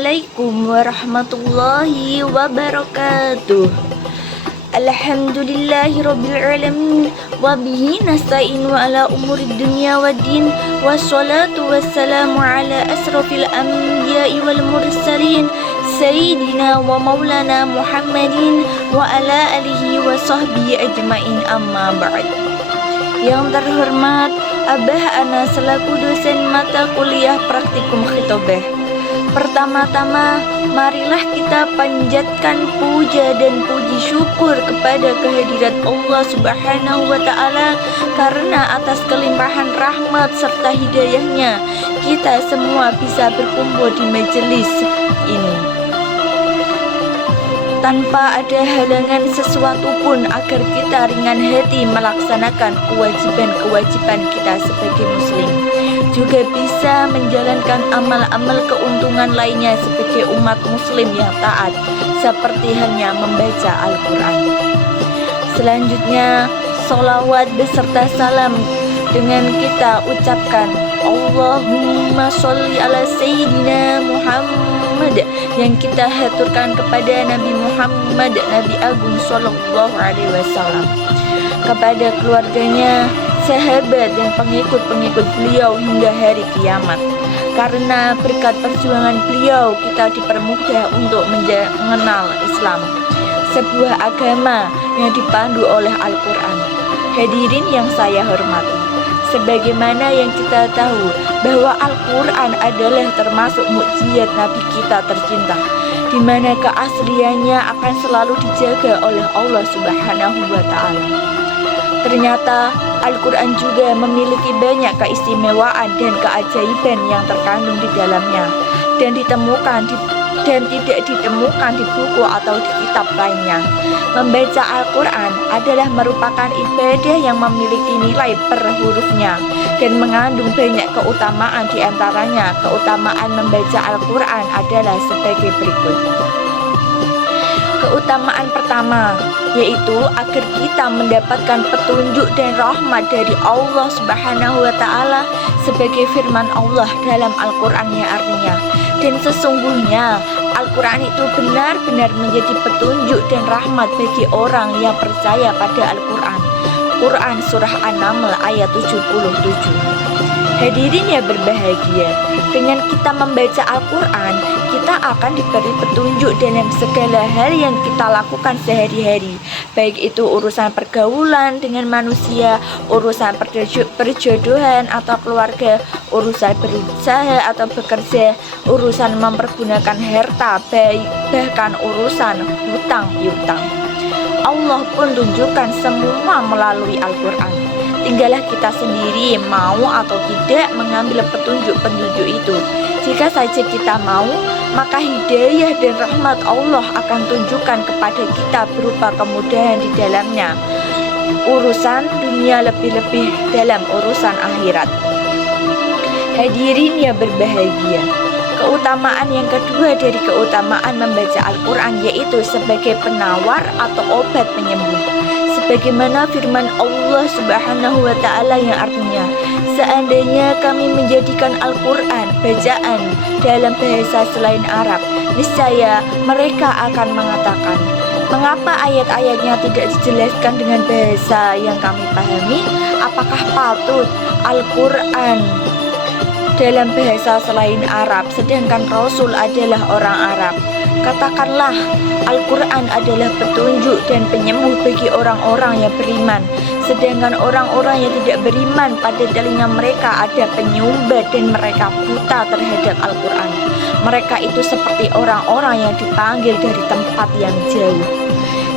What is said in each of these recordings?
Assalamualaikum warahmatullahi wabarakatuh. Alhamdulillahirrabbilalamin. Wabihi nasta'inu ala umurid dunya waddin. Wassalatu wassalamu ala asrafil anbiya'i wal mursalin, Sayyidina wa maulana Muhammadin wa ala alihi wa sahbihi ajmain, amma ba'd. Yang terhormat Abah Ana selaku dosen mata kuliah praktikum khitobah. Pertama-tama, marilah kita panjatkan puja dan puji syukur kepada kehadirat Allah Subhanahu wa Ta'ala, karena atas kelimpahan rahmat serta hidayahnya kita semua bisa berkumpul di majelis ini tanpa ada halangan sesuatu pun, agar kita ringan hati melaksanakan kewajiban-kewajiban kita sebagai muslim, juga bisa menjalankan amal-amal keuntungan lainnya sebagai umat muslim yang taat, seperti halnya membaca Al-Quran. Selanjutnya, sholawat beserta salam dengan kita ucapkan Allahumma sholli ala Sayyidina Muhammad, yang kita haturkan kepada Nabi Muhammad, Nabi Agung Sallallahu Alaihi Wasallam, kepada keluarganya, sahabat dan pengikut-pengikut beliau hingga hari kiamat. Karena berkat perjuangan beliau, kita dipermudah untuk mengenal Islam, sebuah agama yang dipandu oleh Al-Quran. Hadirin yang saya hormati, sebagaimana yang kita tahu bahwa Al-Quran adalah termasuk mukjizat Nabi kita tercinta, di mana keasliannya akan selalu dijaga oleh Allah Subhanahu wa Ta'ala. Ternyata Al-Quran juga memiliki banyak keistimewaan dan keajaiban yang terkandung di dalamnya, dan tidak ditemukan di buku atau di kitab lainnya. Membaca Al-Quran adalah merupakan ibadah yang memiliki nilai per hurufnya dan mengandung banyak keutamaan. Di antaranya, keutamaan membaca Al-Quran adalah sebagai berikut. Keutamaan pertama yaitu agar kita mendapatkan petunjuk dan rahmat dari Allah Subhanahu wa Ta'ala, sebagai firman Allah dalam Al-Quran yang artinya, dan sesungguhnya Al-Quran itu benar-benar menjadi petunjuk dan rahmat bagi orang yang percaya pada Al-Quran. Quran Surah An-Naml ayat 77. Hadirin yang berbahagia, dengan kita membaca Al-Quran, kita akan diberi petunjuk dalam segala hal yang kita lakukan sehari-hari, baik itu urusan pergaulan dengan manusia, urusan perjodohan atau keluarga, urusan berusaha atau bekerja, urusan mempergunakan harta, bahkan urusan hutang piutang. Allah pun tunjukkan semua melalui Al-Quran. Tinggallah kita sendiri mau atau tidak mengambil petunjuk-petunjuk itu. Jika saja kita mau, maka hidayah dan rahmat Allah akan tunjukkan kepada kita berupa kemudahan di dalamnya, urusan dunia lebih-lebih dalam urusan akhirat. Hadirin yang berbahagia, keutamaan yang kedua dari keutamaan membaca Al-Quran yaitu sebagai penawar atau obat penyembuh. Sebagaimana firman Allah Subhanahu wa Ta'ala yang artinya, seandainya kami menjadikan Al-Quran bacaan dalam bahasa selain Arab, niscaya mereka akan mengatakan, mengapa ayat-ayatnya tidak dijelaskan dengan bahasa yang kami pahami? Apakah patut Al-Quran dalam bahasa selain Arab, sedangkan Rasul adalah orang Arab? Katakanlah, Al-Quran adalah petunjuk dan penyembuh bagi orang-orang yang beriman, sedangkan orang-orang yang tidak beriman, pada telinga mereka ada penyumbat dan mereka buta terhadap Al-Quran. Mereka itu seperti orang-orang yang dipanggil dari tempat yang jauh.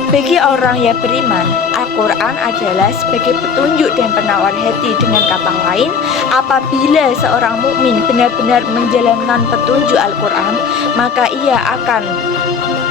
Bagi orang yang beriman, Al-Quran adalah sebagai petunjuk dan penawar hati. Dengan kata lain, apabila seorang mukmin benar-benar menjalankan petunjuk Al-Quran, maka ia akan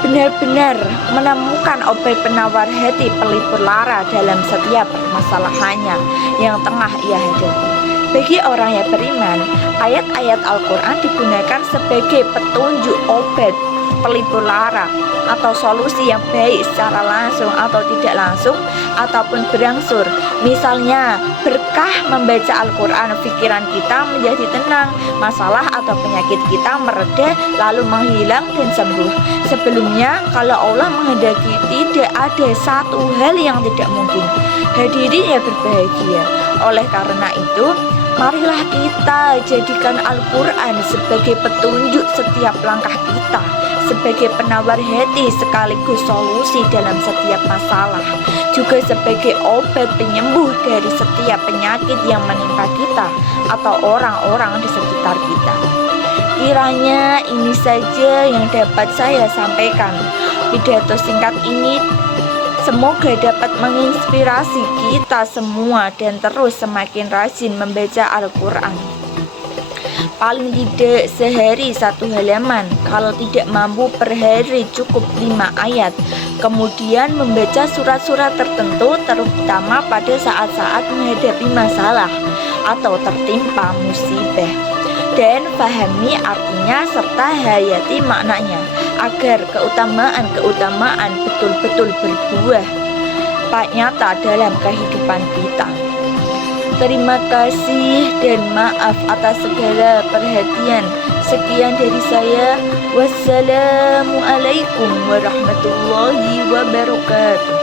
benar-benar menemukan obat penawar hati pelipur lara dalam setiap permasalahannya yang tengah ia hadapi. Bagi orang yang beriman, ayat-ayat Al-Quran digunakan sebagai petunjuk obat pelipur lara atau solusi yang baik secara langsung atau tidak langsung ataupun berangsur. Misalnya berkah membaca Al-Quran, pikiran kita menjadi tenang, masalah atau penyakit kita mereda lalu menghilang dan sembuh. Sebelumnya kalau Allah menghendaki tidak ada satu hal yang tidak mungkin. Hadirin yang berbahagia, oleh karena itu marilah kita jadikan Al-Quran sebagai petunjuk setiap langkah kita, sebagai penawar hati sekaligus solusi dalam setiap masalah, juga sebagai obat penyembuh dari setiap penyakit yang menimpa kita atau orang-orang di sekitar kita. Kiranya ini saja yang dapat saya sampaikan. Pidato singkat ini semoga dapat menginspirasi kita semua dan terus semakin rajin membaca Al-Quran. Paling tidak sehari 1 halaman, kalau tidak mampu per hari cukup 5 ayat. Kemudian membaca surat-surat tertentu terutama pada saat-saat menghadapi masalah atau tertimpa musibah. Dan pahami artinya serta hayati maknanya agar keutamaan betul-betul berbuah nyata dalam kehidupan kita. Terima kasih dan maaf atas segala perhatian. Sekian dari saya. Wassalamualaikum warahmatullahi wabarakatuh.